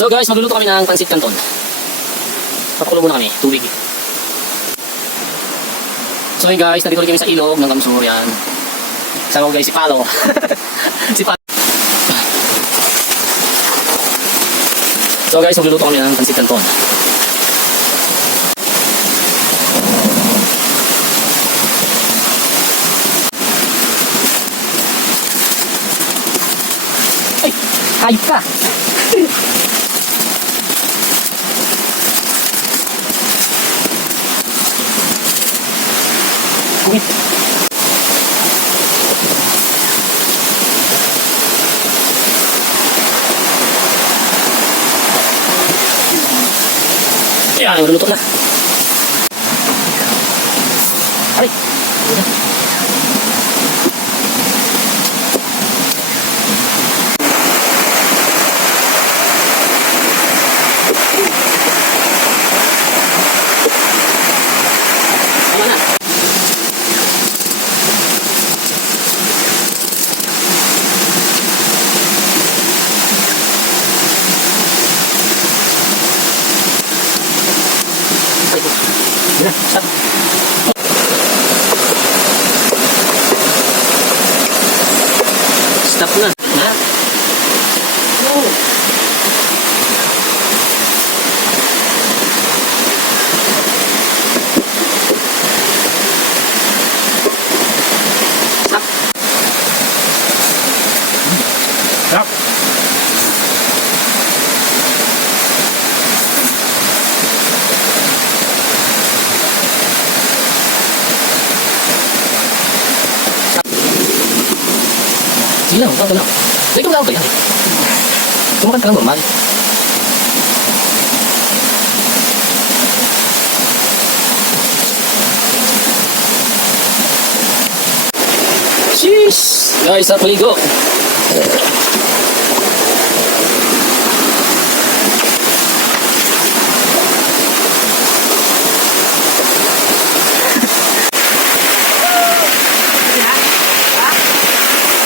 So guys, magluluto kami ng pansit canton. Papakulo muna kami, tubig. So yun guys, nandito ulit kami sa ilog ng camsur yan. Sama ko guys si Palo. Si Palo. So guys, magluluto kami ng pansit canton. Ay! Hayop ka! Kumit! Ayan, naluluto na. Aray! Tama na. Ayan, stop. Stop na. Ha? No. Stop. Stop. Sige lang, wag na. Wait, kung ka yan. Tumakan ka lang normal. Sheesh! Guys, sa paligo.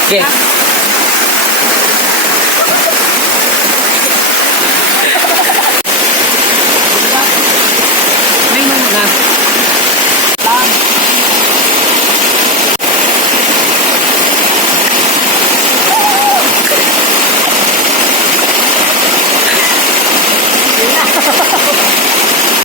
Okay.